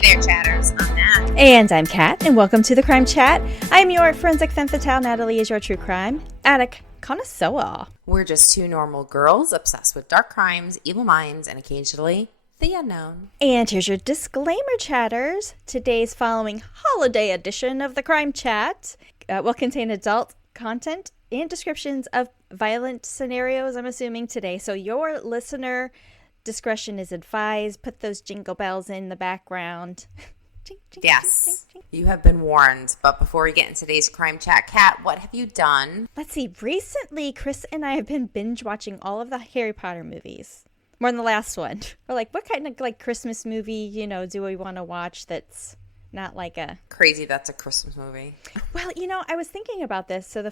Hey there, chatters. I'm Nat. And I'm Kat, and welcome to the Crime Chat. I'm your forensic femme fatale. Natalie is your true crime addict connoisseur. We're just two normal girls obsessed with dark crimes, evil minds, and occasionally the unknown. And here's your disclaimer, chatters. Today's following holiday edition of the Crime Chat will contain adult content and descriptions of violent scenarios, I'm assuming, today. So your listener discretion is advised. Put those jingle bells in the background. Yes, you have been warned. But before we get into today's Crime Chat, Kat, what have you done? Let's see. Recently, Chris and I have been binge watching all of the Harry Potter movies. More than the last one. We're like, what kind of like Christmas movie, do we want to watch that's not like a... Crazy that's a Christmas movie. Well, I was thinking about this. So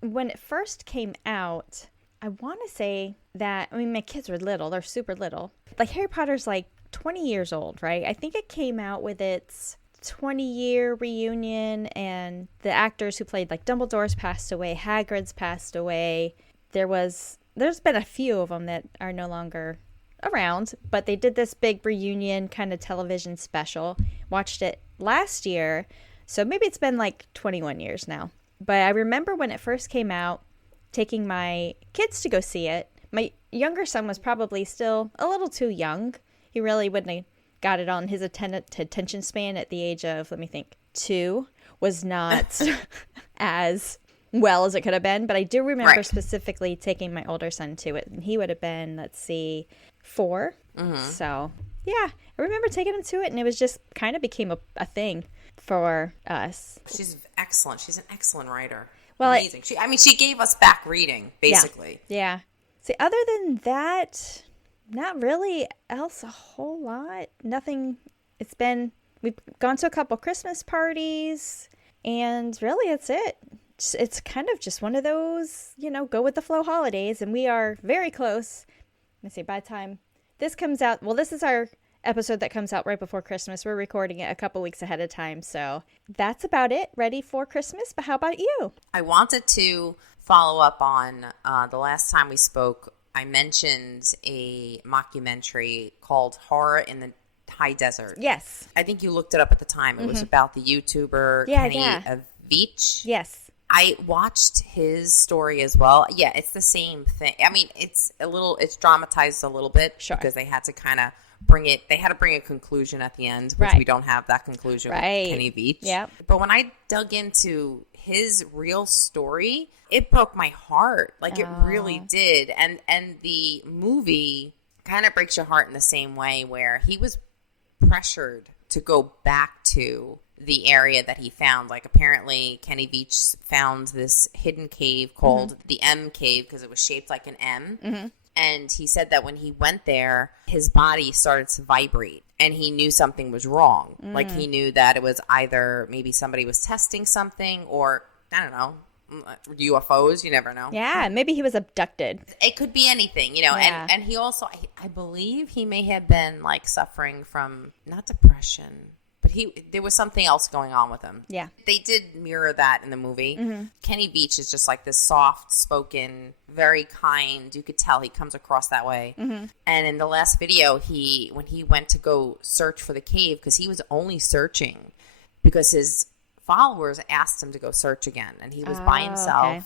when it first came out, I want to say that, my kids were little. They're super little. Like Harry Potter's like 20 years old, right? I think it came out with its 20-year reunion, and the actors who played like Dumbledore's passed away, Hagrid's passed away. There's been a few of them that are no longer around, but they did this big reunion kind of television special. Watched it last year, so maybe it's been like 21 years now. But I remember when it first came out, taking my kids to go see it. My younger son was probably still a little too young. He really wouldn't have got it on his attention span at the age of, 2, was not as well as it could have been. But I do remember specifically taking my older son to it. And he would have been, 4. Mm-hmm. So, yeah, I remember taking him to it. And it was just kind of became a thing for us. She's excellent. She's an excellent writer. Well, amazing. She gave us back reading, basically. Yeah. See, other than that... Not really else a whole lot. Nothing. We've gone to a couple Christmas parties, and really that's it. It's kind of just one of those, go with the flow holidays, and we are very close. Let's see, by the time this comes out, well, this is our episode that comes out right before Christmas. We're recording it a couple weeks ahead of time, so that's about it. Ready for Christmas, but how about you? I wanted to follow up on the last time we spoke. I mentioned a mockumentary called Horror in the High Desert. Yes. I think you looked it up at the time. It was about the YouTuber Kenny Veach. Yes. I watched his story as well. Yeah, it's the same thing. I mean, it's dramatized a little bit. Sure. Because they had to kind of bring a conclusion at the end, which we don't have that conclusion with Kenny Veach. Yeah. But when I dug into his real story, it broke my heart. It really did. And the movie kind of breaks your heart in the same way, where he was pressured to go back to the area that he found. Apparently Kenny Veach found this hidden cave called the M Cave because it was shaped like an M. Mm-hmm. And he said that when he went there, his body started to vibrate and he knew something was wrong. He knew that it was either maybe somebody was testing something, or I don't know, UFOs, you never know. Yeah, maybe he was abducted. It could be anything, and he also, I believe he may have been suffering from, not depression, but there was something else going on with him. Yeah. They did mirror that in the movie. Mm-hmm. Kenny Veach is just this soft-spoken, very kind. You could tell he comes across that way. Mm-hmm. And in the last video, when he went to go search for the cave, because he was only searching because his followers asked him to go search again, and he was by himself. Okay.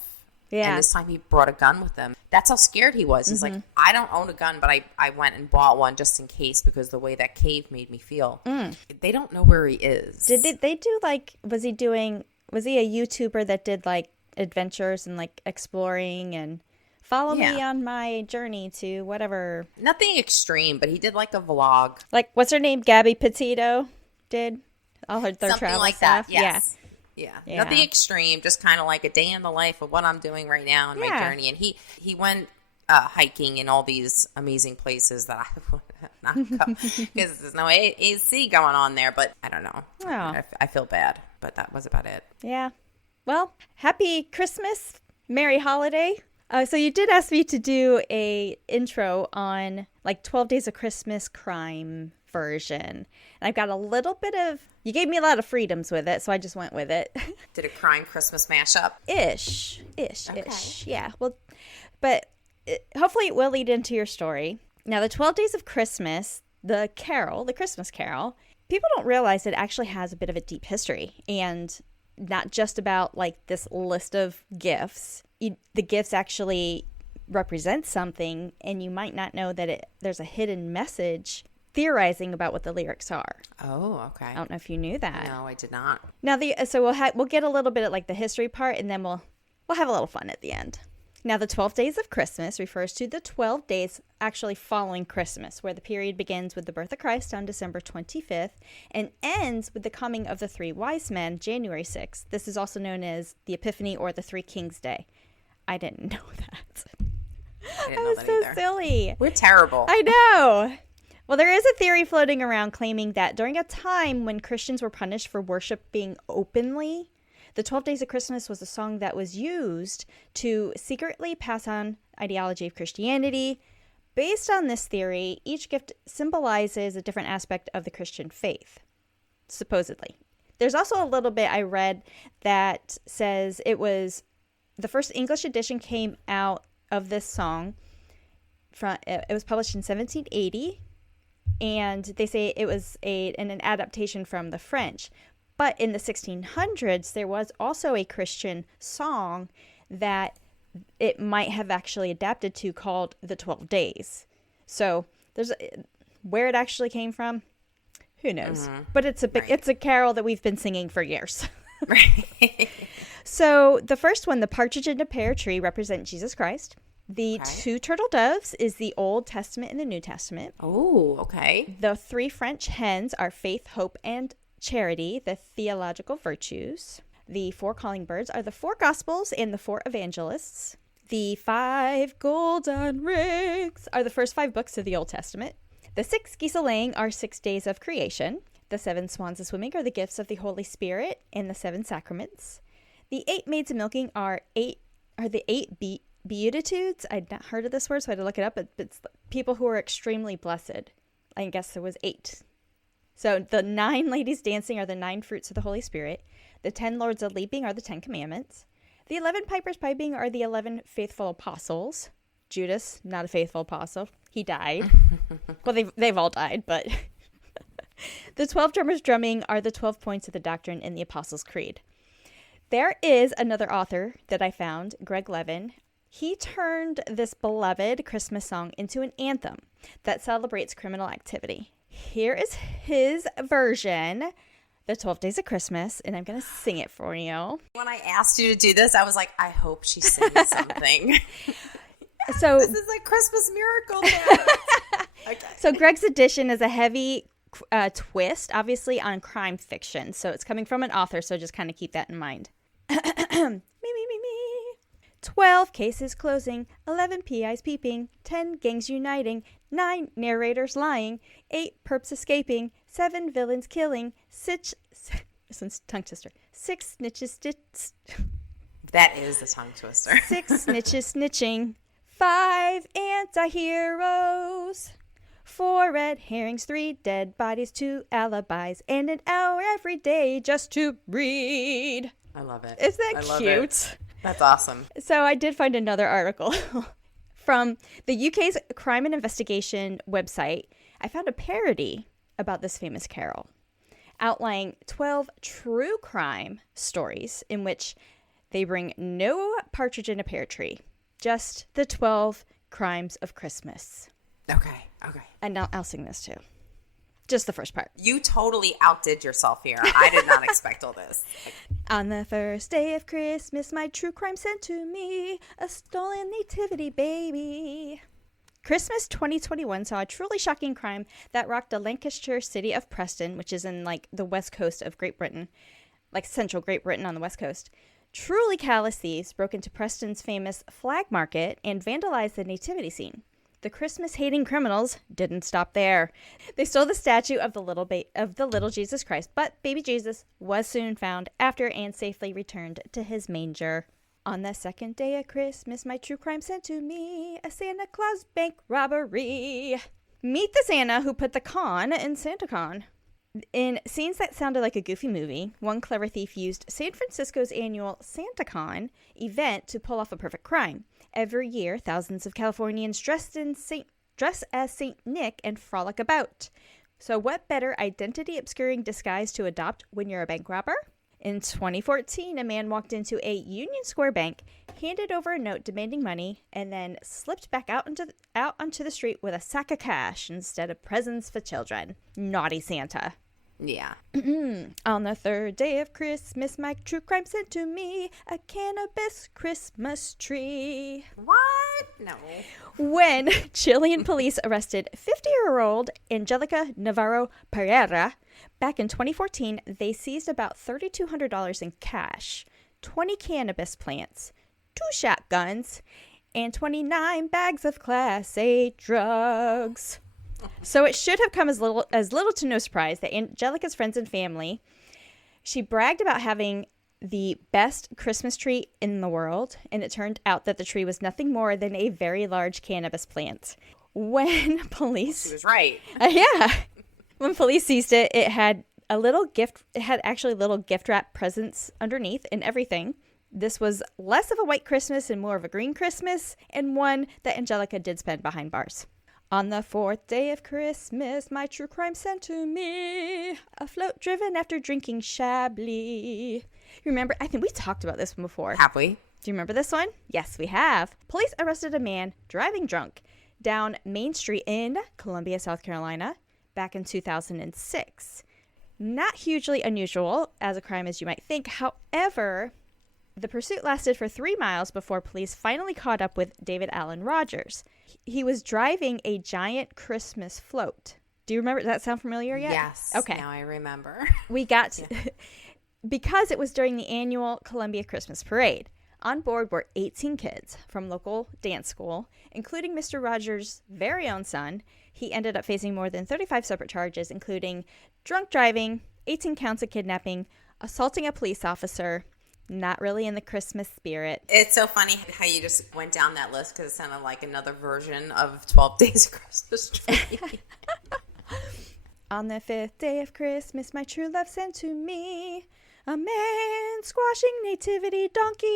Yeah. And this time he brought a gun with him. That's how scared he was. He's like, I don't own a gun, but I went and bought one just in case, because the way that cave made me feel. They don't know where he is. Did they do was he a YouTuber that did adventures and exploring and follow me on my journey to whatever? Nothing extreme, but he did a vlog. What's her name? Gabby Petito did all their something travel like stuff. That. Yes. Yeah. Nothing extreme, just kind of a day in the life of what I'm doing right now in my journey. And he went hiking in all these amazing places that I would not go because there's no AC going on there. But I don't know. Oh. I feel bad, but that was about it. Yeah. Well, happy Christmas, Merry Holiday. So you did ask me to do a intro on 12 Days of Christmas crime version. And I've got a little bit of, you gave me a lot of freedoms with it, so I just went with it. Did a crime Christmas mashup? Ish. Yeah. Well, but hopefully it will lead into your story. Now, the 12 Days of Christmas, the Christmas Carol, people don't realize it actually has a bit of a deep history, and not just about like this list of gifts. The gifts actually represent something, and you might not know that there's a hidden message theorizing about what the lyrics are. Oh, okay. I don't know if you knew that. No, I did not. Now, so we'll get a little bit of like the history part, and then we'll have a little fun at the end. Now, the 12 days of Christmas refers to the 12 days actually following Christmas, where the period begins with the birth of Christ on December 25th and ends with the coming of the three wise men, January 6th. This is also known as the Epiphany or the Three Kings Day. I didn't know that. I was so silly. We're terrible. I know. Well, there is a theory floating around claiming that during a time when Christians were punished for worshiping openly, the 12 Days of Christmas was a song that was used to secretly pass on ideology of Christianity. Based on this theory, each gift symbolizes a different aspect of the Christian faith, supposedly. There's also a little bit I read that says it was the first English edition came out of this song. It was published in 1780, and they say it was an adaptation from the French. But in the 1600s, there was also a Christian song that it might have actually adapted to called The 12 Days. So where it actually came from, who knows? Mm-hmm. But it's a carol that we've been singing for years. Right. So the first one, the partridge in a pear tree, represent Jesus Christ. The two turtle doves is the Old Testament and the New Testament. Oh, okay. The three French hens are faith, hope, and charity, the theological virtues. The four calling birds are the four gospels and the four evangelists. The 5 golden rings are the first 5 books of the Old Testament. The 6 geese a-laying are 6 days of creation. The 7 swans a-swimming are the gifts of the Holy Spirit and the 7 sacraments. The 8 maids a-milking are the 8 beatitudes. I'd not heard of this word, so I had to look it up. But it's people who are extremely blessed. I guess there was 8. So the 9 ladies dancing are the 9 fruits of the Holy Spirit. The 10 lords a leaping are the 10 commandments. The 11 pipers piping are the 11 faithful apostles. Judas, not a faithful apostle. He died. Well, they've all died, but the 12 drummers drumming are the 12 points of the doctrine in the Apostles' Creed. There is another author that I found, Greg Levin. He turned this beloved Christmas song into an anthem that celebrates criminal activity. Here is his version, The 12 Days of Christmas, and I'm going to sing it for you. When I asked you to do this, I was like, I hope she sings something. So this is like Christmas miracle now. Okay. So Greg's edition is a heavy twist, obviously, on crime fiction. So it's coming from an author, so just kind of keep that in mind. Me. 12 cases closing, 11 PIs peeping, 10 gangs uniting, 9 narrators lying, 8 perps escaping, 7 villains killing, 6 this one's tongue twister. 6 snitches That is the tongue twister. 6 snitches snitching, 5 anti-heroes, 4 red herrings, 3 dead bodies, 2 alibis, and an hour every day just to read. I love it. Is that cute? That's awesome. So I did find another article from the UK's Crime and Investigation website. I found a parody about this famous carol, outlining 12 true crime stories in which they bring no partridge in a pear tree, just the 12 crimes of Christmas. Okay. And I'll sing this too. Just the first part. You totally outdid yourself here. I did not expect all this. On the first day of Christmas, my true crime sent to me a stolen nativity baby. Christmas 2021 saw a truly shocking crime that rocked the Lancashire city of Preston, which is in like the west coast of Great Britain, like central Great Britain on the west coast. Truly callous thieves broke into Preston's famous flag market and vandalized the nativity scene. The Christmas-hating criminals didn't stop there. They stole the statue of the little Jesus Christ, but baby Jesus was soon found after and safely returned to his manger. On the second day of Christmas, my true crime sent to me a Santa Claus bank robbery. Meet the Santa who put the con in SantaCon. In scenes that sounded like a goofy movie, one clever thief used San Francisco's annual SantaCon event to pull off a perfect crime. Every year, thousands of Californians dress as Saint Nick and frolic about. So what better identity-obscuring disguise to adopt when you're a bank robber? In 2014, a man walked into a Union Square bank, handed over a note demanding money, and then slipped back out onto the street with a sack of cash instead of presents for children. Naughty Santa. Yeah. On the third day of Christmas, my true crime sent to me a cannabis Christmas tree. What? No. When Chilean police arrested 50-year-old Angelica Navarro Pereira back in 2014, they seized about $3,200 in cash, 20 cannabis plants, 2 shotguns, and 29 bags of Class A drugs. So it should have come as little to no surprise that Angelica's friends and family, she bragged about having the best Christmas tree in the world, and it turned out that the tree was nothing more than a very large cannabis plant. When police... She was right. Yeah. When police seized it, it had actually little gift wrap presents underneath and everything. This was less of a white Christmas and more of a green Christmas, and one that Angelica did spend behind bars. On the 4th day of Christmas, my true crime sent to me a float driven after drinking Chablis. You remember? I think we talked about this one before. Have we? Do you remember this one? Yes, we have. Police arrested a man driving drunk down Main Street in Columbia, South Carolina, back in 2006. Not hugely unusual as a crime as you might think. However, the pursuit lasted for 3 miles before police finally caught up with David Allen Rogers. He was driving a giant Christmas float. Do you remember? Does that sound familiar yet? Yes. Okay. Now I remember. We got to, because it was during the annual Columbia Christmas Parade. On board were 18 kids from local dance school, including Mr. Rogers' very own son. He ended up facing more than 35 separate charges, including drunk driving, 18 counts of kidnapping, assaulting a police officer. Not really in the Christmas spirit. It's so funny how you just went down that list because it sounded like another version of 12 Days of Christmas Tree. On the 5th day of Christmas, my true love sent to me a man squashing nativity donkey.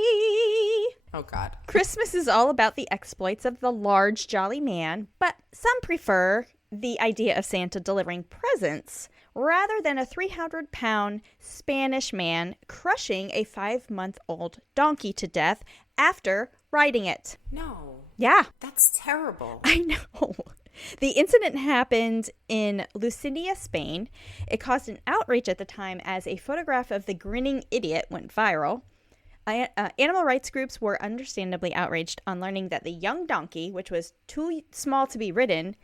Oh, God. Christmas is all about the exploits of the large, jolly man, but some prefer the idea of Santa delivering presents rather than a 300-pound Spanish man crushing a 5-month-old donkey to death after riding it. No. Yeah. That's terrible. I know. The incident happened in Lucinda, Spain. It caused an outrage at the time as a photograph of the grinning idiot went viral. Animal rights groups were understandably outraged on learning that the young donkey, which was too small to be ridden,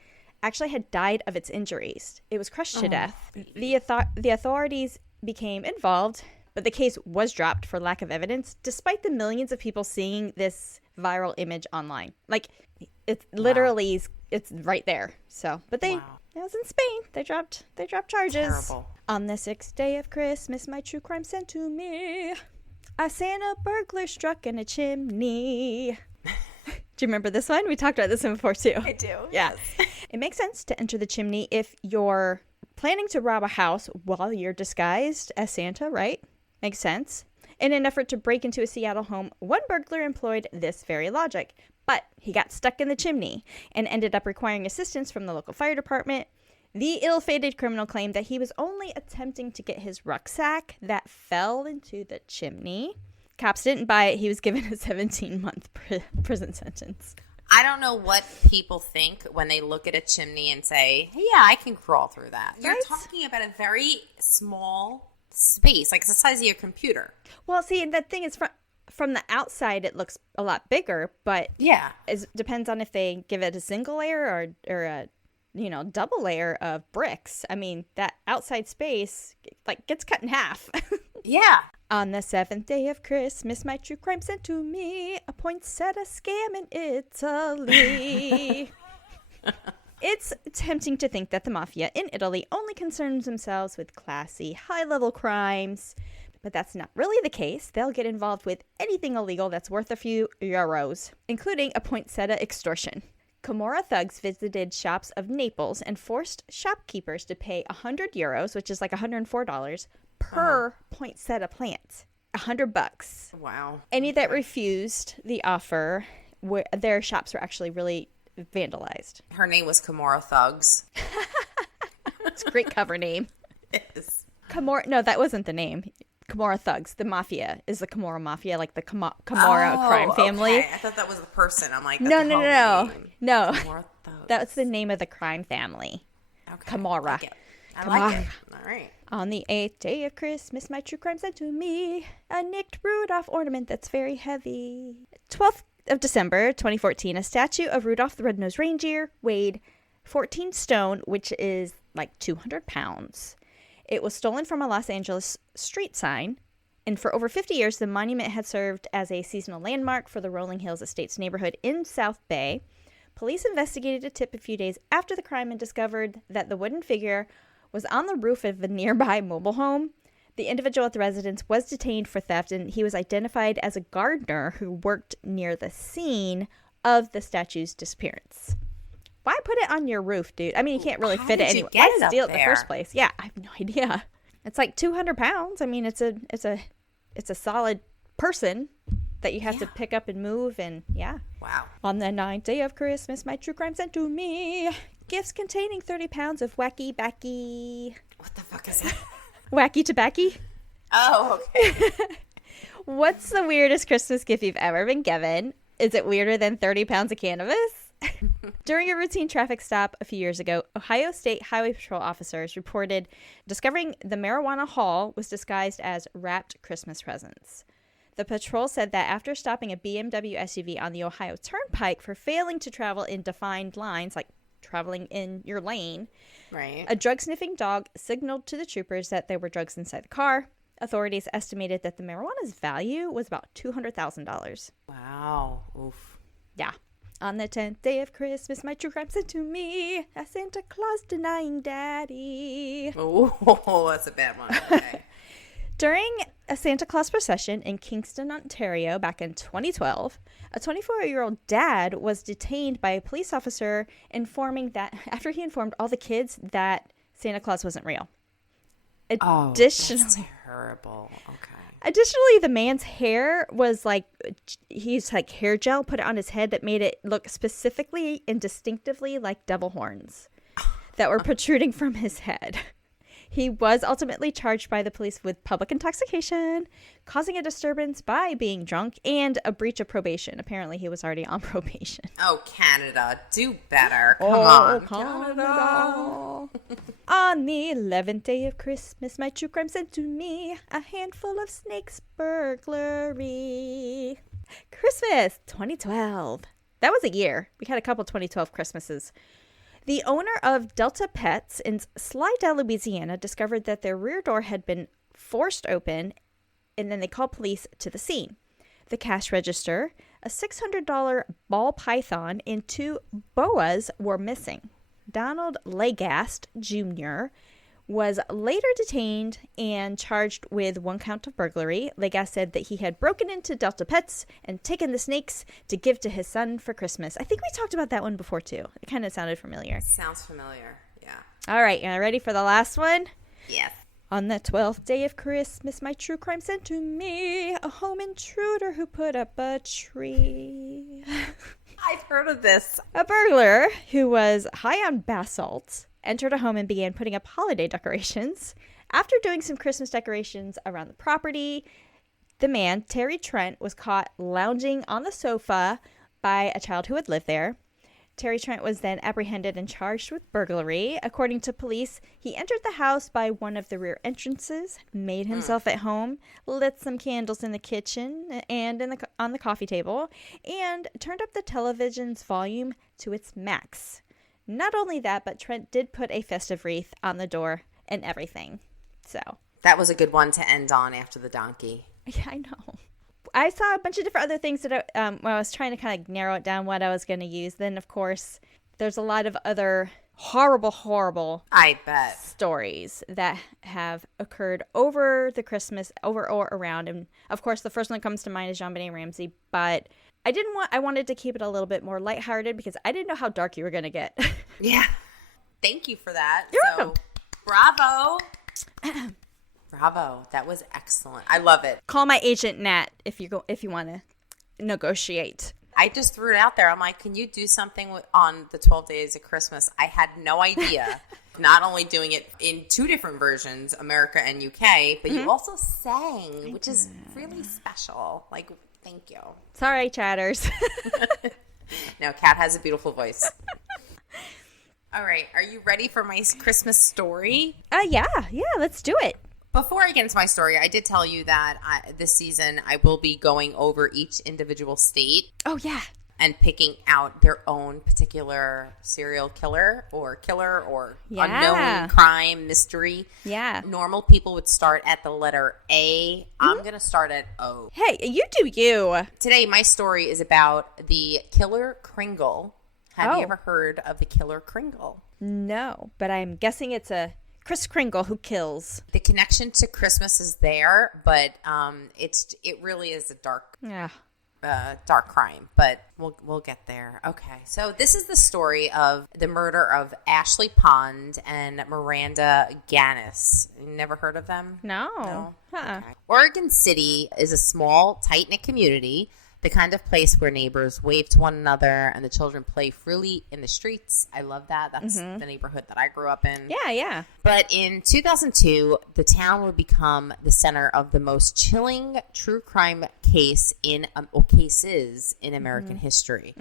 actually had died of its injuries. It was crushed to death. The authorities became involved, but the case was dropped for lack of evidence, despite the millions of people seeing this viral image online. Like, it's literally, it's right there. So, but it was in Spain. They dropped charges. Terrible. On the 6th day of Christmas, my true crime sent to me a Santa burglar struck in a chimney. Do you remember this one? We talked about this one before, too. I do. Yeah. It makes sense to enter the chimney if you're planning to rob a house while you're disguised as Santa, right? Makes sense. In an effort to break into a Seattle home, one burglar employed this very logic, but he got stuck in the chimney and ended up requiring assistance from the local fire department. The ill-fated criminal claimed that he was only attempting to get his rucksack that fell into the chimney. Cops didn't buy it. He was given a 17-month prison sentence. I don't know what people think when they look at a chimney and say, hey, yeah, I can crawl through that. Right? You're talking about a very small space, like the size of your computer. Well, see, the thing is, from the outside, it looks a lot bigger, but it depends on if they give it a single layer or a double layer of bricks. I mean, that outside space, gets cut in half. Yeah. On the 7th day of Christmas, my true crime sent to me a poinsettia scam in Italy. It's tempting to think that the mafia in Italy only concerns themselves with classy, high-level crimes, but that's not really the case. They'll get involved with anything illegal that's worth a few euros, including a poinsettia extortion. Camorra thugs visited shops of Naples and forced shopkeepers to pay 100 euros, which is like $104, per poinsettia plant. $100. Wow. Any that refused the offer, their shops were actually really vandalized. Her name was Camorra Thugs. It's a great cover name. It is. Camorra. No, that wasn't the name. Camorra Thugs. The Mafia is the Camorra Mafia, like the Camorra crime family. Okay. I thought that was the person. I'm like, no. Camorra Thugs. That's the name of the crime family. Okay. Camorra. I like it. All right. On the 8th day of Christmas, my true crime sent to me a nicked Rudolph ornament that's very heavy. 12th of December, 2014, a statue of Rudolph the Red-Nosed Reindeer weighed 14 stone, which is like 200 pounds. It was stolen from a Los Angeles street sign, and for over 50 years, the monument had served as a seasonal landmark for the Rolling Hills Estates neighborhood in South Bay. Police investigated a tip a few days after the crime and discovered that the wooden figure was on the roof of a nearby mobile home. The individual at the residence was detained for theft, and he was identified as a gardener who worked near the scene of the statue's disappearance. Why put it on your roof, dude? I mean, you can't really fit it anywhere. Why steal it in the first place? Yeah, I have no idea. It's like 200 pounds. I mean, it's a solid person that you have to pick up and move, and yeah. Wow. On the 9th day of Christmas, my true crime sent to me gifts containing 30 pounds of wacky backy. What the fuck is that? Wacky tobacco? Oh, okay. What's the weirdest Christmas gift you've ever been given? Is it weirder than 30 pounds of cannabis? During a routine traffic stop a few years ago, Ohio State Highway Patrol officers reported discovering the marijuana haul was disguised as wrapped Christmas presents. The patrol said that after stopping a BMW SUV on the Ohio Turnpike for failing to travel in defined lines, like traveling in your lane, right, a drug-sniffing dog signaled to the troopers that there were drugs inside the car. Authorities estimated that the marijuana's value was about $200,000. Wow. Oof. Yeah. On the 10th day of Christmas, my true crime sent to me a Santa Claus denying daddy. Oh, that's a bad one. Okay. During a Santa Claus procession in Kingston, Ontario, back in 2012, a 24-year-old dad was detained by a police officer after he informed all the kids that Santa Claus wasn't real. That's terrible. Okay. Additionally, the man's hair was he's like hair gel, put it on his head that made it look specifically and distinctively like devil horns that were protruding from his head. He was ultimately charged by the police with public intoxication, causing a disturbance by being drunk, and a breach of probation. Apparently, he was already on probation. Oh, Canada, do better. Come on. Canada. On the 11th day of Christmas, my true crime sent to me a handful of snakes burglary. Christmas 2012. That was a year. We had a couple 2012 Christmases. The owner of Delta Pets in Slidell, Louisiana, discovered that their rear door had been forced open, and then they called police to the scene. The cash register, a $600 ball python, and 2 boas were missing. Donald Legast Jr. was later detained and charged with 1 count of burglary. Legast said that he had broken into Delta Pets and taken the snakes to give to his son for Christmas. I think we talked about that one before, too. It kind of sounded familiar. Sounds familiar, yeah. All right, you ready for the last one? Yes. On the 12th day of Christmas, my true crime sent to me a home intruder who put up a tree. I've heard of this. A burglar who was high on bath salts entered a home and began putting up holiday decorations. After doing some Christmas decorations around the property, the man, Terry Trent, was caught lounging on the sofa by a child who had lived there. Terry Trent was then apprehended and charged with burglary. According to police, he entered the house by one of the rear entrances, made himself at home, lit some candles in the kitchen and on the coffee table, and turned up the television's volume to its max. Not only that, but Trent did put a festive wreath on the door and everything. So that was a good one to end on after the donkey. Yeah, I know. I saw a bunch of different other things that when I was trying to kind of narrow it down what I was going to use. Then, of course, there's a lot of other horrible I bet stories that have occurred over the Christmas, over or around. And, of course, the first one that comes to mind is JonBenet Ramsey. But I wanted to keep it a little bit more lighthearted because I didn't know how dark you were going to get. Yeah. Thank you for that. You're welcome. Bravo. Bravo. That was excellent. I love it. Call my agent Nat if you want to negotiate. I just threw it out there. I'm like, can you do something on the 12 days of Christmas? I had no idea. Not only doing it in 2 different versions, America and UK, but you also sang, which is really special. Like, thank you. Sorry, chatters. No, Kat has a beautiful voice. All right. Are you ready for my Christmas story? Yeah, let's do it. Before I get into my story, I did tell you that this season I will be going over each individual state. Oh, yeah. And picking out their own particular serial killer or unknown crime mystery. Yeah. Normal people would start at the letter A. I'm going to start at O. Hey, you do you. Today, my story is about the killer Kringle. Have you ever heard of the killer Kringle? No, but I'm guessing it's a Kris Kringle who kills. The connection to Christmas is there, but it really is a dark crime, but we'll get there. Okay, so this is the story of the murder of Ashley Pond and Miranda Ganis. Never heard of them? No. Okay. Oregon City is a small, tight-knit community, the kind of place where neighbors wave to one another and the children play freely in the streets. I love that. That's the neighborhood that I grew up in. Yeah. But in 2002, the town would become the center of the most chilling true crime cases in American history.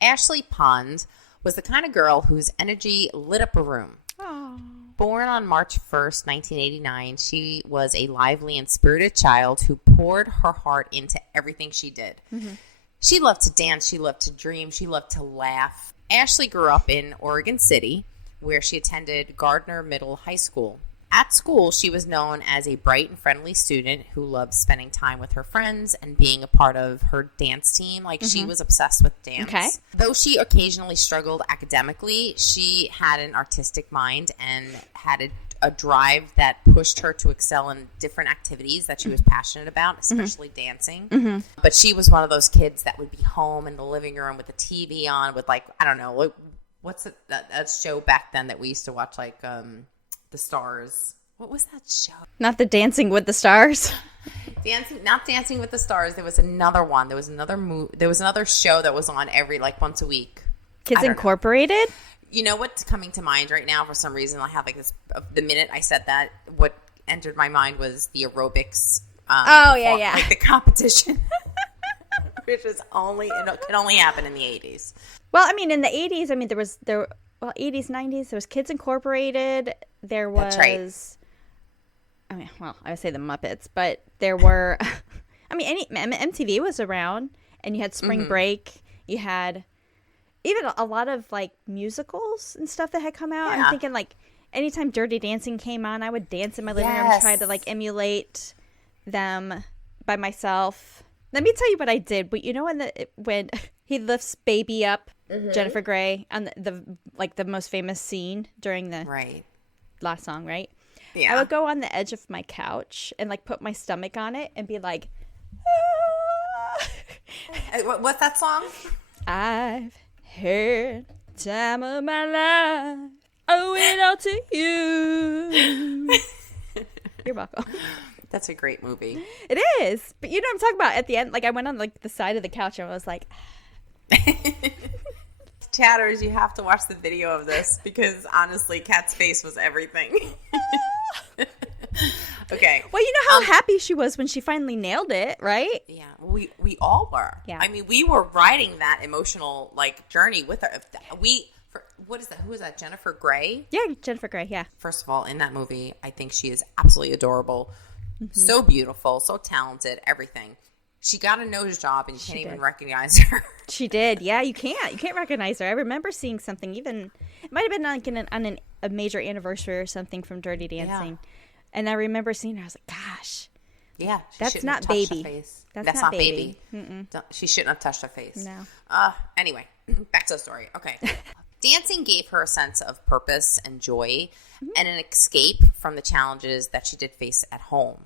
Ashley Pond was the kind of girl whose energy lit up a room. Oh. Born on March 1st, 1989, she was a lively and spirited child who poured her heart into everything she did. She loved to dance. She loved to dream. She loved to laugh. Ashley grew up in Oregon City, where she attended Gardner Middle High School. At school, she was known as a bright and friendly student who loved spending time with her friends and being a part of her dance team. Like, she was obsessed with dance. Okay. Though she occasionally struggled academically, she had an artistic mind and had a drive that pushed her to excel in different activities that she was passionate about, especially dancing. But she was one of those kids that would be home in the living room with the TV on with, like, I don't know, what's that show back then that we used to watch, like, The Stars. What was that show? Not the Dancing with the Stars. Not Dancing with the Stars. There was another one. There was another show that was on every, like, once a week. Kids Incorporated? You know what's coming to mind right now for some reason? I have, like, this. The minute I said that, what entered my mind was the aerobics. Like the competition, which is could only happen in the 80s. Well, I mean, in the 80s, I mean, there was 80s, 90s, there was Kids Incorporated. There was, that's right. I mean, well, I would say the Muppets, but there were, I mean, MTV was around, and you had Spring Break. You had even a lot of, like, musicals and stuff that had come out. Yeah. I'm thinking, like, anytime Dirty Dancing came on, I would dance in my living room and try to, like, emulate them by myself. Let me tell you what I did. But you know when he lifts baby up, Jennifer Grey, on the most famous scene during the last song, right? Yeah. I would go on the edge of my couch and, like, put my stomach on it and be like, what's that song? I've heard time of my life, owe it all to you. You're welcome. That's a great movie. It is. But you know what I'm talking about? At the end, like, I went on, like, the side of the couch and I was like... Chatters, you have to watch the video of this because, honestly, Kat's face was everything. Okay. Well, you know how happy she was when she finally nailed it, right? Yeah. We all were. Yeah. I mean, we were riding that emotional, like, journey with her. What is that? Who is that? Jennifer Grey? Yeah, Jennifer Grey, yeah. First of all, in that movie, I think she is absolutely adorable. So beautiful, so talented, everything. She got a nose job and you can't even recognize her. She did. Yeah, you can't. You can't recognize her. I remember seeing something even, it might have been like on a major anniversary or something from Dirty Dancing. Yeah. And I remember seeing her. I was like, gosh. Yeah. That's not baby. That's not baby. She shouldn't have touched her face. No. Anyway, back to the story. Okay. Dancing gave her a sense of purpose and joy and an escape from the challenges that she did face at home.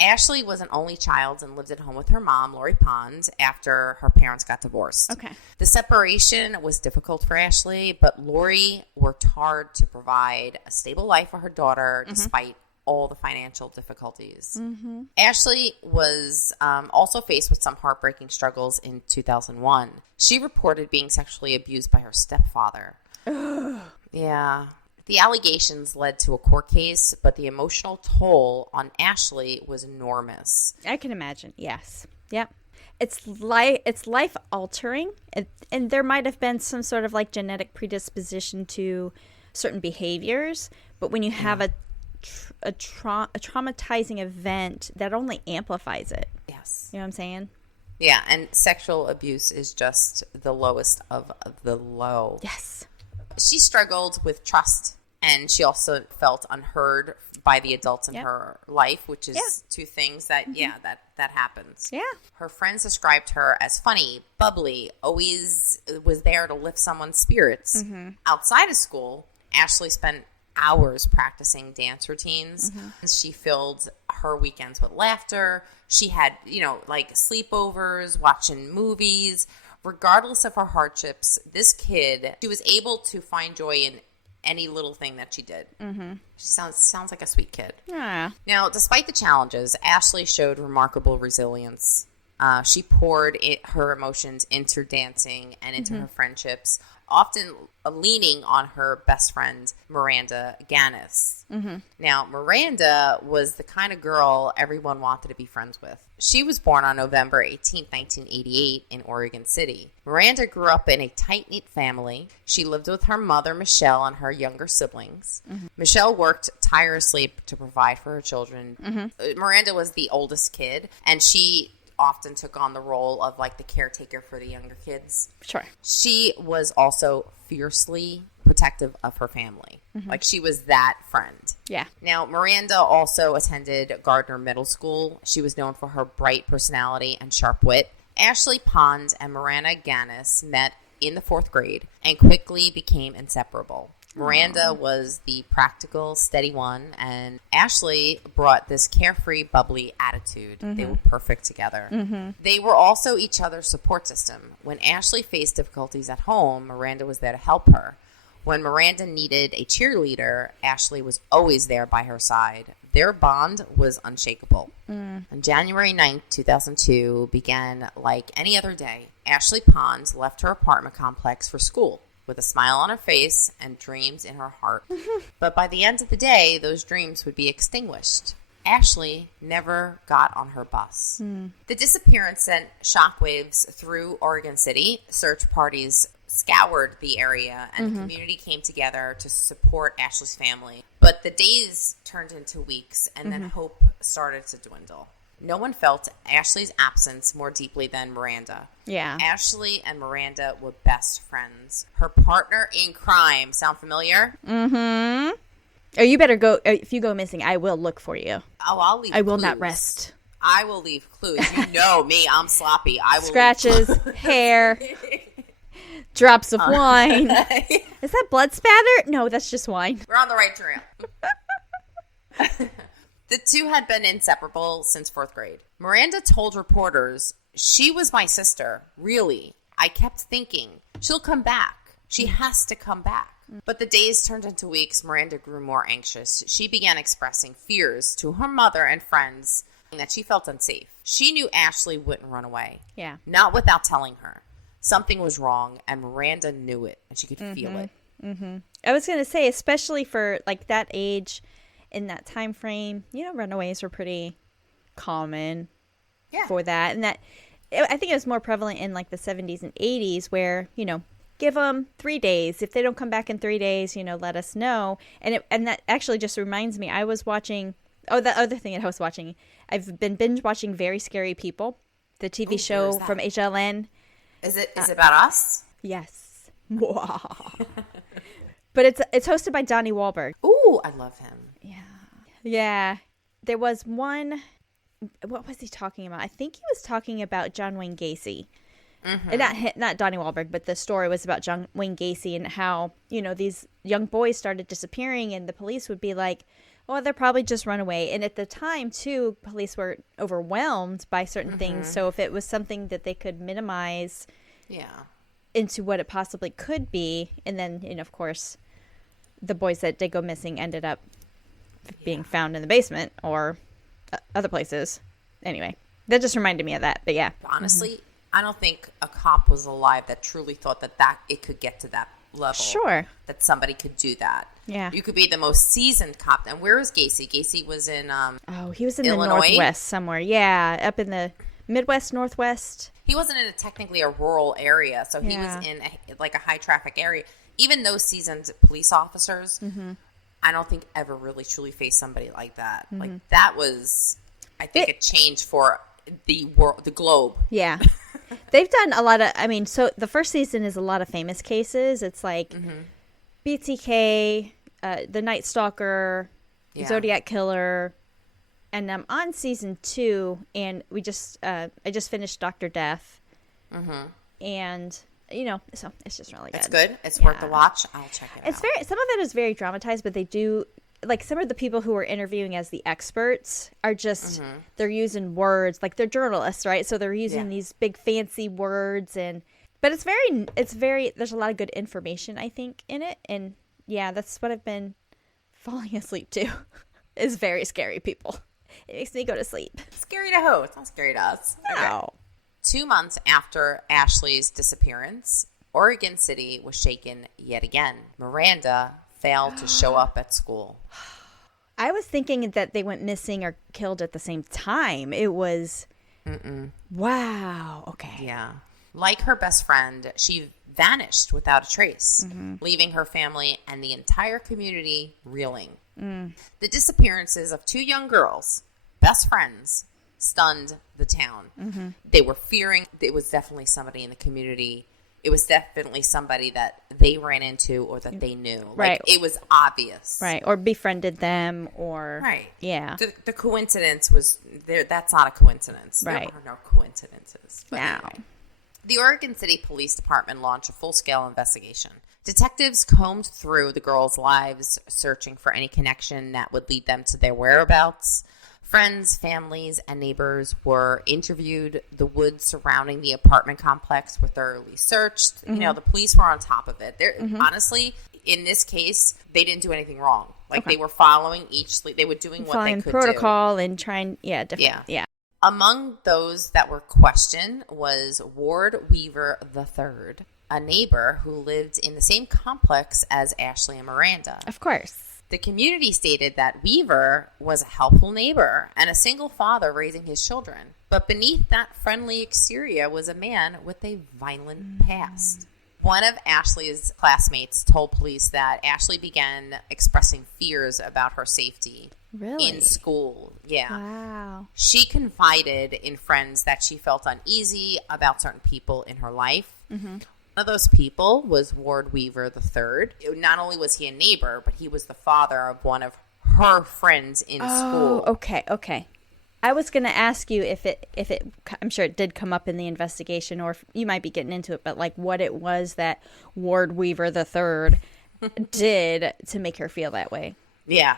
Ashley was an only child and lived at home with her mom, Lori Pond, after her parents got divorced. Okay. The separation was difficult for Ashley, but Lori worked hard to provide a stable life for her daughter despite all the financial difficulties. Ashley was also faced with some heartbreaking struggles in 2001. She reported being sexually abused by her stepfather. Yeah. The allegations led to a court case, but the emotional toll on Ashley was enormous. I can imagine. Yes. Yep. It's life altering, and there might have been some sort of like genetic predisposition to certain behaviors, but when you have a traumatizing event, that only amplifies it. Yes. You know what I'm saying? Yeah, and sexual abuse is just the lowest of the low. Yes. She struggled with trust, and she also felt unheard by the adults in her life, which is two things that, that happens. Yeah. Her friends described her as funny, bubbly, always was there to lift someone's spirits. Mm-hmm. Outside of school, Ashley spent hours practicing dance routines. Mm-hmm. She filled her weekends with laughter. She had, like sleepovers, watching movies. Regardless of her hardships, this kid, she was able to find joy in any little thing that she did. Mm-hmm. She sounds like a sweet kid. Yeah. Now, despite the challenges, Ashley showed remarkable resilience. She poured her emotions into dancing and into her friendships, often leaning on her best friend, Miranda Ganis. Mm-hmm. Now, Miranda was the kind of girl everyone wanted to be friends with. She was born on November 18, 1988 in Oregon City. Miranda grew up in a tight-knit family. She lived with her mother, Michelle, and her younger siblings. Mm-hmm. Michelle worked tirelessly to provide for her children. Mm-hmm. Miranda was the oldest kid, and she often took on the role of like the caretaker for the younger kids. Sure. She was also fiercely protective of her family. Mm-hmm. Like she was that friend. Yeah. Now, Miranda also attended Gardner Middle School. She was known for her bright personality and sharp wit. Ashley Pond and Miranda Ganis met in the 4th grade and quickly became inseparable. Miranda was the practical, steady one, and Ashley brought this carefree, bubbly attitude. Mm-hmm. They were perfect together. Mm-hmm. They were also each other's support system. When Ashley faced difficulties at home, Miranda was there to help her. When Miranda needed a cheerleader, Ashley was always there by her side. Their bond was unshakable. Mm. On January 9th, 2002 began like any other day. Ashley Pond left her apartment complex for school, with a smile on her face and dreams in her heart. But by the end of the day, those dreams would be extinguished. Ashley never got on her bus. The disappearance sent shockwaves through Oregon City. Search parties scoured the area, and the community came together to support Ashley's family. But the days turned into weeks, and then hope started to dwindle. No one felt Ashley's absence more deeply than Miranda. Yeah. Ashley and Miranda were best friends. Her partner in crime. Sound familiar? Mm-hmm. Oh, you better go. If you go missing, I will look for you. Oh, I'll leave I will clues. Not rest. I will leave clues. You know me. I'm sloppy. I will Scratches, hair, drops of wine. Is that blood spatter? No, that's just wine. We're on the right trail. The two had been inseparable since 4th grade. Miranda told reporters, "She was my sister, really. I kept thinking, she'll come back. She has to come back." But the days turned into weeks. Miranda grew more anxious. She began expressing fears to her mother and friends that she felt unsafe. She knew Ashley wouldn't run away. Yeah. Not without telling her. Something was wrong, and Miranda knew it, and she could feel it. Mm-hmm. I was going to say, especially for like that age, in that time frame, runaways were pretty common for that. And that, I think it was more prevalent in like the 70s and 80s where, give them 3 days. If they don't come back in 3 days, let us know. And that actually just reminds me, I was watching, the other thing that I was watching, I've been binge watching Very Scary People, the TV show from HLN. Is it about us? Yes. But it's hosted by Donnie Wahlberg. Ooh, I love him. Yeah. There was one, what was he talking about? I think he was talking about John Wayne Gacy. Mm-hmm. Not Donnie Wahlberg, but the story was about John Wayne Gacy and how, these young boys started disappearing and the police would be like, oh, they're probably just run away. And at the time, too, police were overwhelmed by certain things. So if it was something that they could minimize into what it possibly could be, and then, of course, the boys that did go missing ended up being found in the basement or other places. Anyway, that just reminded me of that. But yeah. Honestly, I don't think a cop was alive that truly thought that it could get to that level. Sure. That somebody could do that. Yeah. You could be the most seasoned cop. And where is Gacy? Gacy was in he was in Illinois? The Northwest somewhere. Yeah, up in the Midwest, Northwest. He wasn't in technically a rural area, so he was in a high traffic area. Even those seasoned police officers, I don't think ever really truly faced somebody like that. Like that was, I think, a change for the world, the globe. Yeah. They've done a lot of, so the first season is a lot of famous cases. It's like BTK, the Night Stalker, Zodiac Killer. And I'm on season 2, and I just finished Dr. Death. And, so it's just really good. It's good. It's worth the watch. I'll check it out. Some of it is very dramatized, but they do, like, some of the people who are interviewing as the experts are just, they're using words, like, they're journalists, right? So they're using these big fancy words, but it's very, there's a lot of good information, I think, in it. And yeah, that's what I've been falling asleep to, is very scary people. It makes me go to sleep. Scary to who? It's not scary to us. No. Okay. 2 months after Ashley's disappearance, Oregon City was shaken yet again. Miranda failed to show up at school. I was thinking that they went missing or killed at the same time. It was... Wow. Okay. Yeah. Like her best friend, she vanished without a trace, leaving her family and the entire community reeling. The disappearances of 2 young girls, best friends, stunned the town. They were fearing it was definitely somebody in the community. It was definitely somebody that they ran into or that they knew. Right. Like, it was obvious. Right. Or befriended them or... Right. Yeah. The coincidence was there. That's not a coincidence. Right. There are no coincidences. But Now. Anyway. The Oregon City Police Department launched a full-scale investigation. Detectives combed through the girls' lives, searching for any connection that would lead them to their whereabouts. Friends, families, and neighbors were interviewed. The woods surrounding the apartment complex were thoroughly searched. The police were on top of it. Honestly, in this case, they didn't do anything wrong. Like, they were following they were doing what they could protocol and trying, yeah. Among those that were questioned was Ward Weaver III, a neighbor who lived in the same complex as Ashley and Miranda. Of course. The community stated that Weaver was a helpful neighbor and a single father raising his children. But beneath that friendly exterior was a man with a violent past. One of Ashley's classmates told police that Ashley began expressing fears about her safety. Really? In school. Yeah. Wow. She confided in friends that she felt uneasy about certain people in her life. One of those people was Ward Weaver III. Not only was he a neighbor, but he was the father of one of her friends in school. Okay. I was going to ask you if it, I'm sure it did come up in the investigation, or if you might be getting into it, but like what it was that Ward Weaver III did to make her feel that way. Yeah.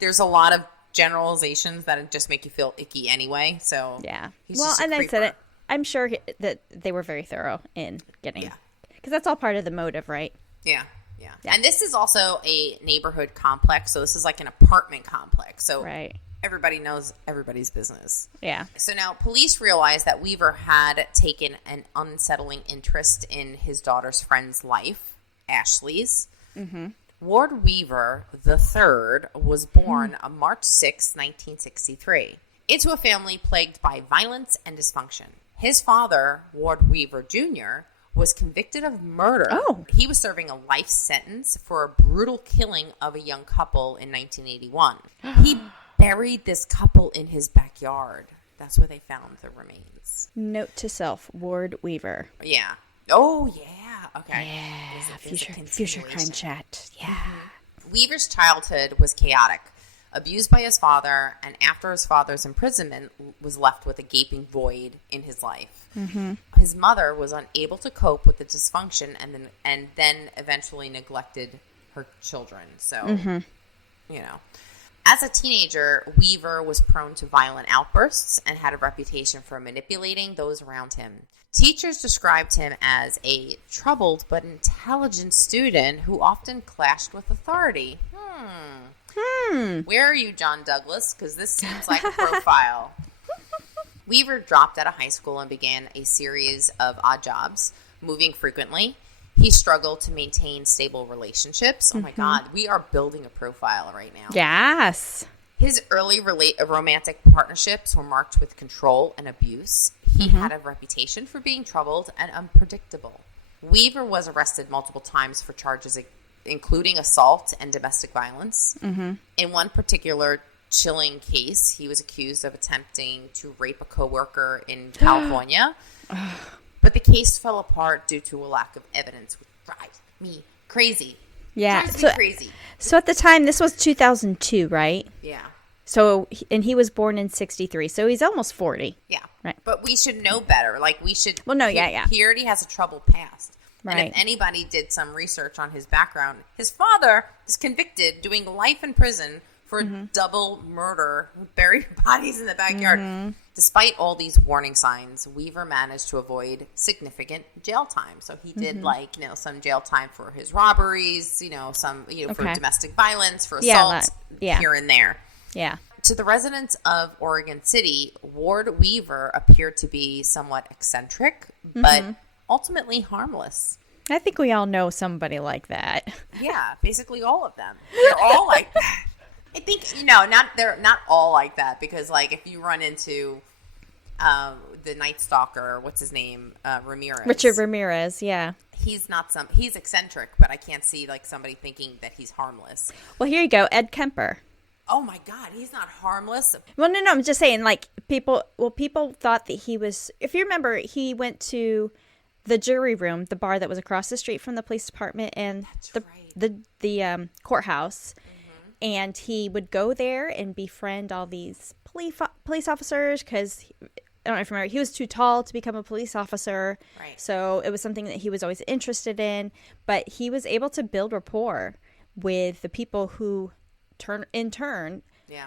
There's a lot of generalizations that just make you feel icky anyway. So yeah. He's just a creeper. I said it. I'm sure that they were very thorough in getting. Yeah. Because that's all part of the motive, right? Yeah. And this is also a neighborhood complex. So this is like an apartment complex. So everybody knows everybody's business. Yeah. So now police realized that Weaver had taken an unsettling interest in his daughter's friend's life, Ashley's. Ward Weaver III was born on March 6, 1963, into a family plagued by violence and dysfunction. His father, Ward Weaver Jr., was convicted of murder. Oh. He was serving a life sentence for a brutal killing of a young couple in 1981. He buried this couple in his backyard. That's where they found the remains. Note to self, Ward Weaver. Yeah. Oh, yeah. Okay. Yeah. Future crime chat. Yeah. Weaver's childhood was chaotic. Abused by his father, and after his father's imprisonment, was left with a gaping void in his life. His mother was unable to cope with the dysfunction, and then eventually neglected her children. So, As a teenager, Weaver was prone to violent outbursts and had a reputation for manipulating those around him. Teachers described him as a troubled but intelligent student who often clashed with authority. Where are you, John Douglas? Because this seems like a profile. Weaver dropped out of high school and began a series of odd jobs, moving frequently. He struggled to maintain stable relationships. Oh, my God. We are building a profile right now. Yes. His early romantic partnerships were marked with control and abuse. He had a reputation for being troubled and unpredictable. Weaver was arrested multiple times for charges including assault and domestic violence. In one particular chilling case, he was accused of attempting to rape a coworker in California. But the case fell apart due to a lack of evidence, which drives me crazy. Yeah. Drives me crazy. So at the time, this was 2002, right? Yeah. So, and he was born in 63, so he's almost 40. Yeah. Right. But we should know better. Like, we should. Well, no, yeah. He already has a troubled past. Right. And if anybody did some research on his background, his father is convicted, doing life in prison for double murder, buried bodies in the backyard. Despite all these warning signs, Weaver managed to avoid significant jail time. So he did some jail time for his robberies, some for domestic violence, for assault, here and there. Yeah. To the residents of Oregon City, Ward Weaver appeared to be somewhat eccentric, but ultimately harmless. I think we all know somebody like that. Yeah, basically all of them. They're all like that. I think, they're not all like that, because, like, if you run into the Night Stalker, what's his name? Ramirez. Richard Ramirez, yeah. He's eccentric, but I can't see, like, somebody thinking that he's harmless. Well, here you go, Ed Kemper. Oh, my God, he's not harmless. Well, no, I'm just saying, like, people thought that he was, if you remember, he went to the jury room, the bar that was across the street from the police department and the courthouse. And he would go there and befriend all these police officers because, I don't know if you remember, he was too tall to become a police officer. Right. So it was something that he was always interested in. But he was able to build rapport with the people who, in turn,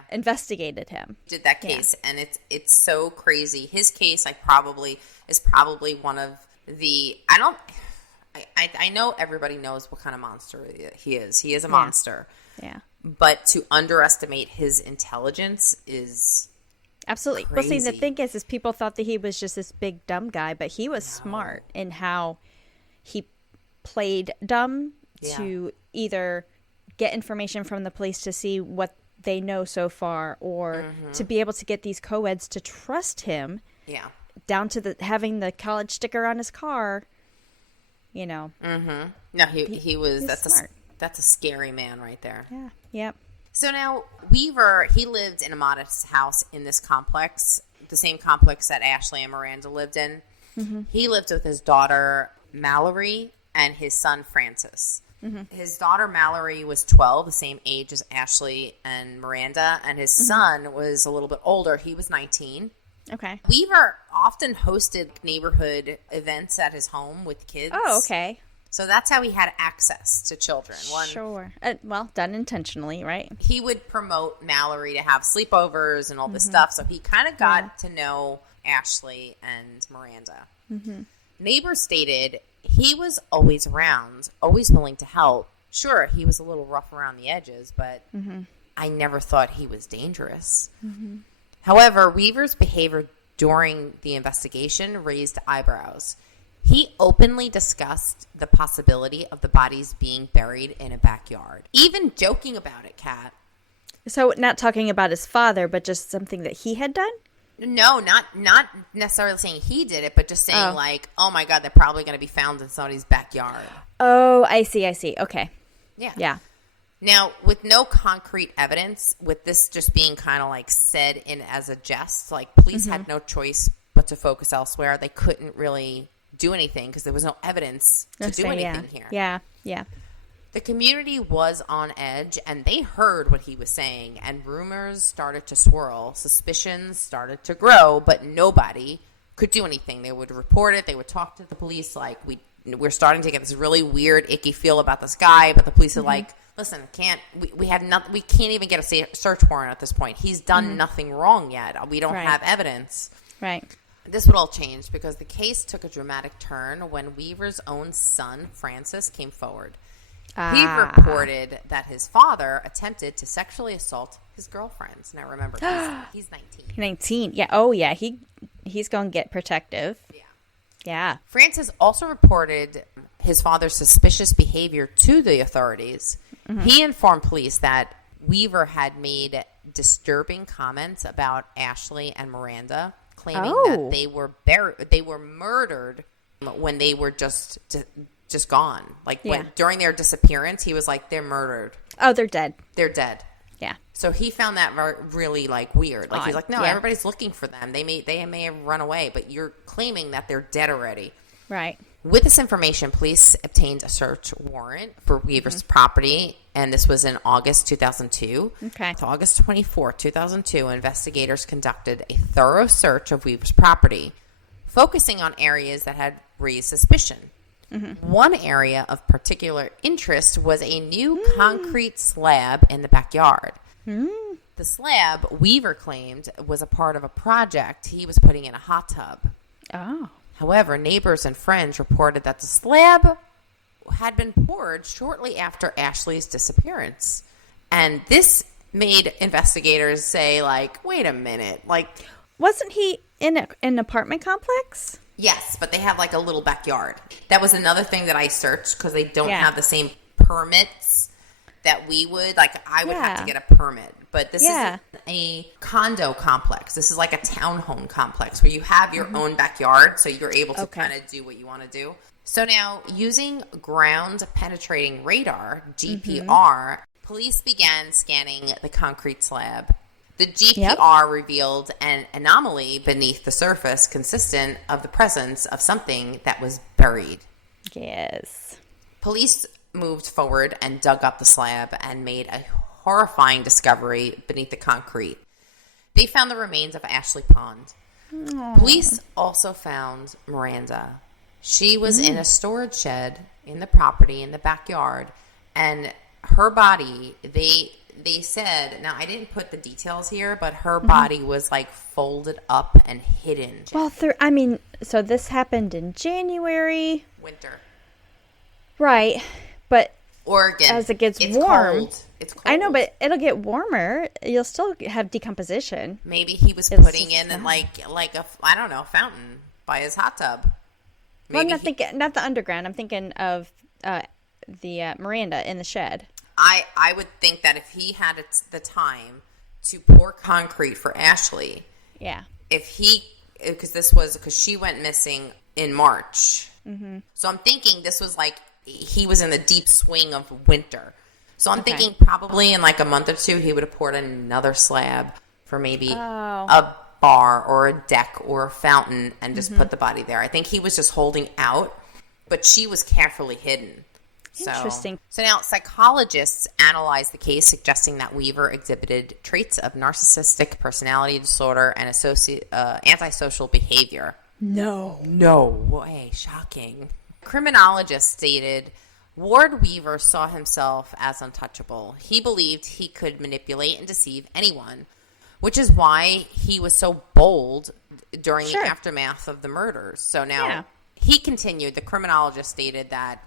investigated him. Did that case, and it's so crazy. His case, is probably one of the. I know everybody knows what kind of monster he is. He is a monster. Yeah. But to underestimate his intelligence is absolutely crazy. Well, see, the thing is people thought that he was just this big dumb guy, but he was smart in how he played dumb to either get information from the police to see what they know so far, or to be able to get these co-eds to trust him. Yeah. Down to having the college sticker on his car. No, he was. That's smart. That's a scary man right there. Yeah. Yep. So now Weaver, he lived in a modest house in this complex, the same complex that Ashley and Miranda lived in. He lived with his daughter Mallory and his son Francis. His daughter Mallory was 12, the same age as Ashley and Miranda, and his son was a little bit older. He was 19. Okay. Weaver often hosted neighborhood events at his home with kids. Oh, okay. So that's how he had access to children. Sure. Well, done intentionally, right? He would promote Mallory to have sleepovers and all this stuff. So he kind of got to know Ashley and Miranda. Neighbors stated he was always around, always willing to help. Sure, he was a little rough around the edges, but I never thought he was dangerous. However, Weaver's behavior during the investigation raised eyebrows. He openly discussed the possibility of the bodies being buried in a backyard, even joking about it, Kat. So not talking about his father, but just something that he had done? No, not necessarily saying he did it, but just saying like, oh my God, they're probably going to be found in somebody's backyard. Oh, I see. Okay. Yeah. Now, with no concrete evidence, with this just being kind of like said in as a jest, like police had no choice but to focus elsewhere. They couldn't really do anything because there was no evidence to do anything here. Yeah. The community was on edge, and they heard what he was saying, and rumors started to swirl. Suspicions started to grow, but nobody could do anything. They would report it. They would talk to the police like, we're starting to get this really weird, icky feel about this guy, but the police are like, listen, we can't even get a search warrant at this point. He's done nothing wrong yet. We don't have evidence. Right. This would all change because the case took a dramatic turn when Weaver's own son, Francis, came forward. He reported that his father attempted to sexually assault his girlfriends. Now, remember, he's 19. 19. Yeah. Oh, yeah. He's going to get protective. Yeah. Yeah. Francis also reported his father's suspicious behavior to the authorities, he informed police that Weaver had made disturbing comments about Ashley and Miranda, claiming that they were murdered when they were just gone. Like during their disappearance, he was like, "They're murdered. Oh, they're dead. They're dead." Yeah. So he found that really like weird. Like he's like, "No, everybody's looking for them. They may have run away, but you're claiming that they're dead already." Right. With this information, police obtained a search warrant for Weaver's property, and this was in August 2002. Okay. So August 24, 2002, investigators conducted a thorough search of Weaver's property, focusing on areas that had raised suspicion. One area of particular interest was a new concrete slab in the backyard. The slab, Weaver claimed, was a part of a project he was putting in a hot tub. Oh. However, neighbors and friends reported that the slab had been poured shortly after Ashley's disappearance. And this made investigators say, like, wait a minute. Like, wasn't he in an apartment complex? Yes, but they have like a little backyard. That was another thing that I searched because they don't have the same permits that we would. Like, I would have to get a permit. But this is a condo complex. This is like a townhome complex where you have your own backyard, so you're able to kind of do what you want to do. So now, using ground penetrating radar, GPR, police began scanning the concrete slab. The GPR revealed an anomaly beneath the surface consistent of the presence of something that was buried. Yes. Police moved forward and dug up the slab and made a horrifying discovery beneath the concrete. They found the remains of Ashley Pond. Aww. Police also found Miranda. She was in a storage shed in the property in the backyard, and her body, they said, now I didn't put the details here, but her body was like folded up and hidden. Well, so this happened in January. Winter. Right. But Oregon, as it gets warm. Cold. It's cold. I know, but it'll get warmer. You'll still have decomposition. Maybe he was putting in like a, I don't know, fountain by his hot tub. Maybe well, not the underground. I'm thinking of the Miranda in the shed. I would think that if he had the time to pour concrete for Ashley, because she went missing in March, so I'm thinking this was like he was in the deep swing of winter. So I'm thinking probably in like a month or two he would have poured another slab for maybe a bar or a deck or a fountain and just put the body there. I think he was just holding out, but she was carefully hidden. Interesting. So now psychologists analyzed the case, suggesting that Weaver exhibited traits of narcissistic personality disorder and antisocial behavior. No way. Shocking. Criminologists stated Ward Weaver saw himself as untouchable. He believed he could manipulate and deceive anyone, which is why he was so bold during the aftermath of the murders. So now he continued. The criminologist stated that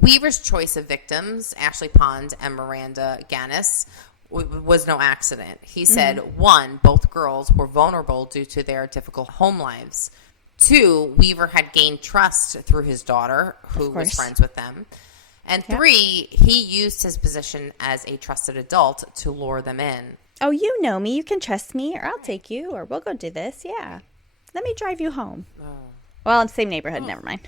Weaver's choice of victims, Ashley Pond and Miranda Ganis, was no accident. He said, 1, both girls were vulnerable due to their difficult home lives. 2, Weaver had gained trust through his daughter, who was friends with them. And 3, he used his position as a trusted adult to lure them in. Oh, you know me. You can trust me, or I'll take you, or we'll go do this. Yeah. Let me drive you home. Oh. Well, in the same neighborhood. Never mind.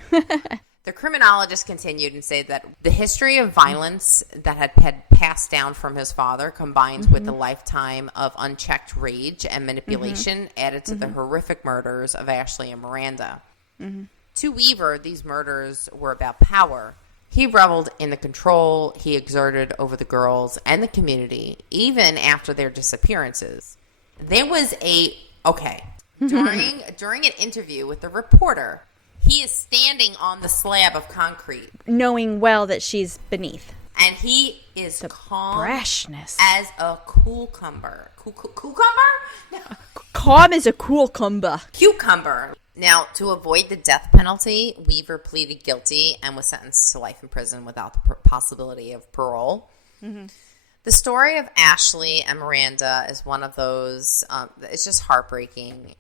The criminologist continued and said that the history of violence that had passed down from his father, combined with a lifetime of unchecked rage and manipulation, added to the horrific murders of Ashley and Miranda. To Weaver, these murders were about power. He reveled in the control he exerted over the girls and the community, even after their disappearances. There was during an interview with a reporter, he is standing on the slab of concrete, knowing well that she's beneath. And he is calm brashness as a cucumber. Cucumber? No. Calm as a cucumber. Cucumber. Now, to avoid the death penalty, Weaver pleaded guilty and was sentenced to life in prison without the possibility of parole. The story of Ashley and Miranda is one of those, it's just heartbreaking.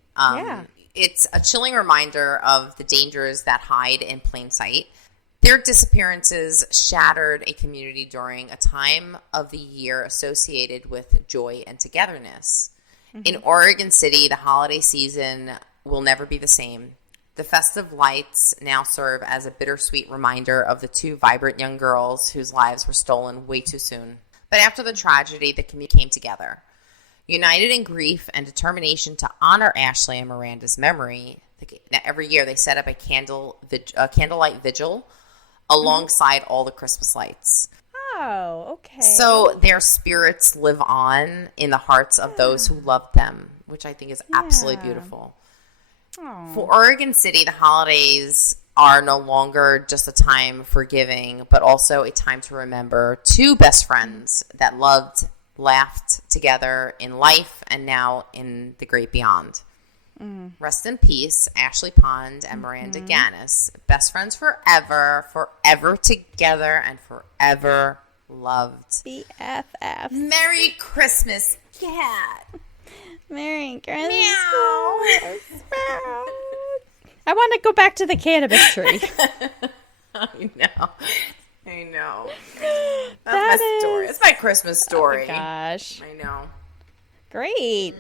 It's a chilling reminder of the dangers that hide in plain sight. Their disappearances shattered a community during a time of the year associated with joy and togetherness. In Oregon City, the holiday season will never be the same. The festive lights now serve as a bittersweet reminder of the two vibrant young girls whose lives were stolen way too soon. But after the tragedy, the community came together. United in grief and determination to honor Ashley and Miranda's memory, every year they set up a candlelight vigil alongside all the Christmas lights. Oh, okay. So their spirits live on in the hearts of those who loved them, which I think is absolutely beautiful. Aww. For Oregon City, the holidays are no longer just a time for giving, but also a time to remember two best friends that loved, laughed together in life and now in the great beyond. Rest in peace, Ashley Pond and Miranda Gannis. Best friends forever, forever together, and forever loved. BFF. Merry Christmas, cat. Merry Christmas. Meow. I want to go back to the cannabis tree. I know. That's my story. It's my Christmas story. Oh my gosh. I know. Great.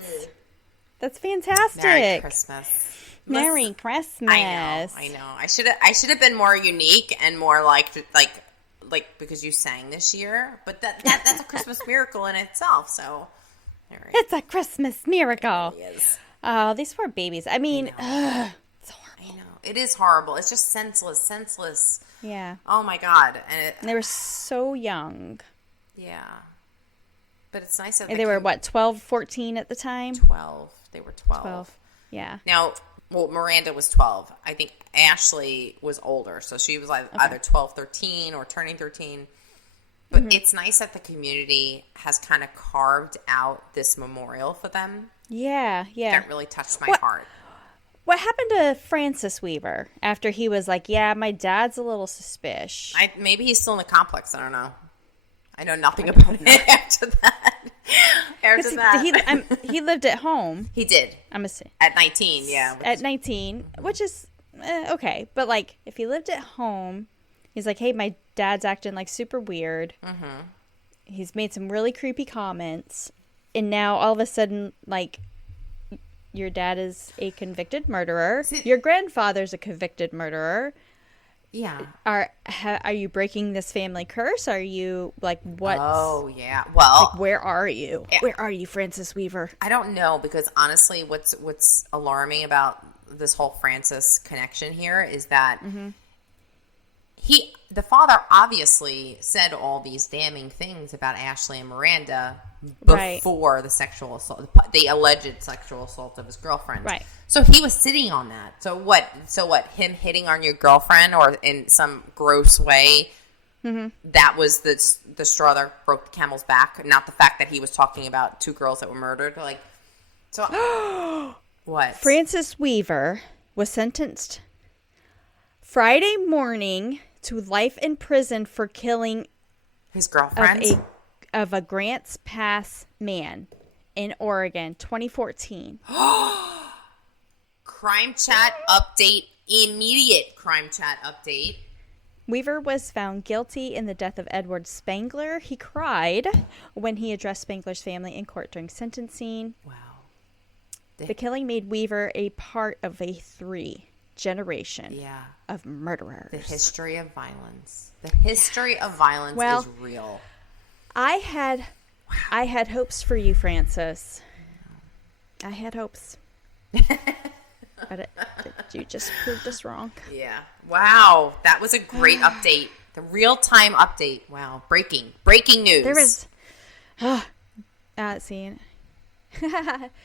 That's fantastic. Merry Christmas. Merry Christmas. I know. I should have been more unique and more like because you sang this year, but that's a Christmas miracle in itself. So it's a Christmas miracle. It really is. Oh, these poor babies. I mean, it's horrible. I know. It is horrible. It's just senseless. Yeah. Oh my God. And they were so young. Yeah. But it's nice that they were, 12, 14 at the time? 12. They were 12. Yeah. Now, Miranda was 12. I think Ashley was older. So she was either 12, 13 or turning 13. But it's nice that the community has kind of carved out this memorial for them. Yeah. That really touched my heart. What happened to Francis Weaver after he was like, yeah, my dad's a little suspicious? Maybe he's still in the complex. I don't know. I know nothing about it after that. He lived at home. He did. I'm assuming. At 19, yeah. At 19, which is okay. But, like, if he lived at home, he's like, hey, my dad's acting, like, super weird. Mm-hmm. He's made some really creepy comments. And now, all of a sudden, like, your dad is a convicted murderer. Your grandfather's a convicted murderer. Yeah. Are you breaking this family curse? Are you like what? Oh yeah. Well, like, where are you? Yeah. Where are you, Francis Weaver? I don't know, because honestly, what's alarming about this whole Francis connection here is that the father obviously said all these damning things about Ashley and Miranda before the sexual assault, the alleged sexual assault of his girlfriend. Right. So he was sitting on that. So what? Him hitting on your girlfriend or in some gross way, that was the straw that broke the camel's back, not the fact that he was talking about two girls that were murdered. Like, so what? Francis Weaver was sentenced Friday morning to life in prison for killing his girlfriend of a Grants Pass man in Oregon, 2014. Crime chat update, immediate crime chat update. Weaver was found guilty in the death of Edward Spangler. He cried when he addressed Spangler's family in court during sentencing. Wow. The killing made Weaver a part of a 3 generation of murderers. The history of violence. The history of violence is real. I had hopes for you, Francis. I had hopes. But you just proved us wrong. Yeah. Wow. That was a great update. The real-time update. Wow. Breaking news. There was...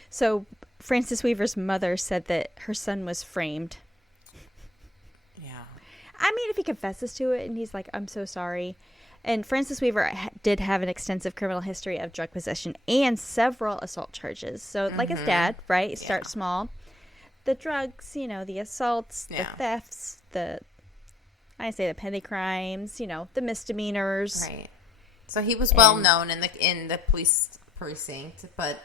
So, Francis Weaver's mother said that her son was framed. Yeah. I mean, if he confesses to it and he's like, I'm so sorry. And Francis Weaver did have an extensive criminal history of drug possession and several assault charges. So, like his dad, right? Start small. The drugs, the assaults, the thefts, the petty crimes, the misdemeanors. Right. So he was well known in the police precinct, but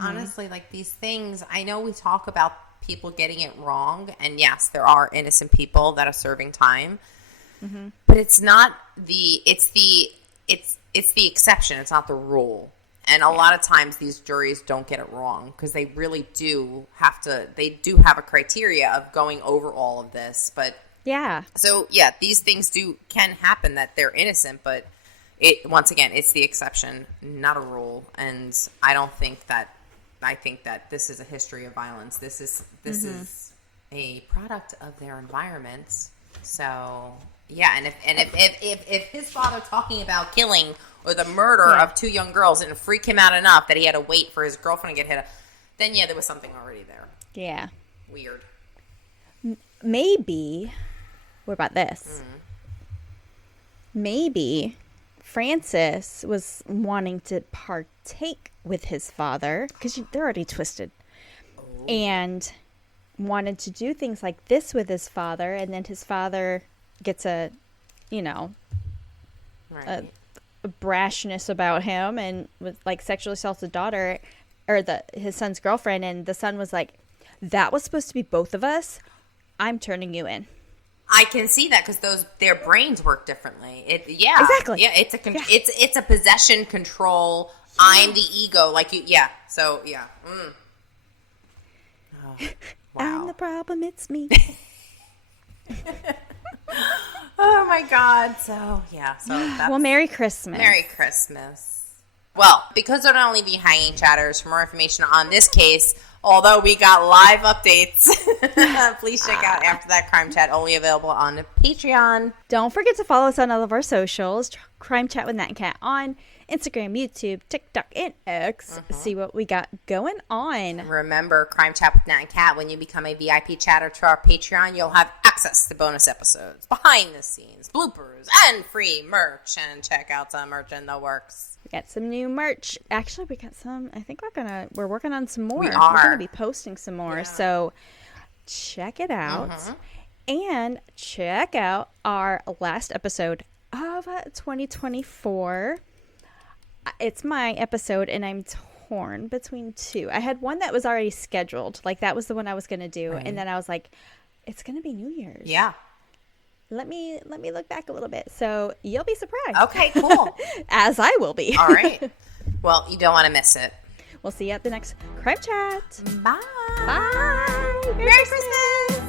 honestly, like these things, I know we talk about people getting it wrong, and yes, there are innocent people that are serving time, but it's not it's the exception. It's not the rule. And a lot of times these juries don't get it wrong because they really do have a criteria of going over all of this. But yeah. So yeah, these things can happen that they're innocent, but once again, it's the exception, not a rule. And I think that this is a history of violence. This is a product of their environment. So yeah, and if his father talking about killing or the murder of 2 young girls didn't freak him out enough that he had to wait for his girlfriend to get hit, then yeah, there was something already there. Yeah. Weird. Maybe. What about this? Maybe Francis was wanting to partake with his father because they're already twisted, and wanted to do things like this with his father, and then his father gets a brashness about him and was like sexually assaults his daughter or his son's girlfriend, and the son was like, that was supposed to be both of us. I'm turning you in. I can see that because their brains work differently. Exactly. Yeah, it's a possession control. I'm the ego, like you. Yeah. So yeah. Oh, wow. I'm the problem. It's me. Oh my God. So yeah. So well, Merry Christmas. Merry Christmas. Well, because they're not leaving hanging chatters, for more information on this case, although we got live updates, please check out After That Crime Chat, only available on Patreon. Don't forget to follow us on all of our socials. Crime Chat with Nat and Kat on Instagram, YouTube, TikTok, and X. See what we got going on. Remember, Crime Chat with Nat and Kat, when you become a VIP chatter to our Patreon, you'll have access to bonus episodes, behind the scenes, bloopers, and free merch. And check out some merch in the works. We got some new merch. Actually, we got some. I think we're working on some more. We are. We're going to be posting some more. Yeah. So check it out. And check out our last episode of 2024. It's my episode, and I'm torn between 2. I had one that was already scheduled. Like, that was the one I was going to do. Right. And then I was like, it's going to be New Year's. Yeah. Let me look back a little bit. So you'll be surprised. Okay, cool. As I will be. All right. Well, you don't want to miss it. We'll see you at the next Crime Chat. Bye. Bye. Merry Christmas.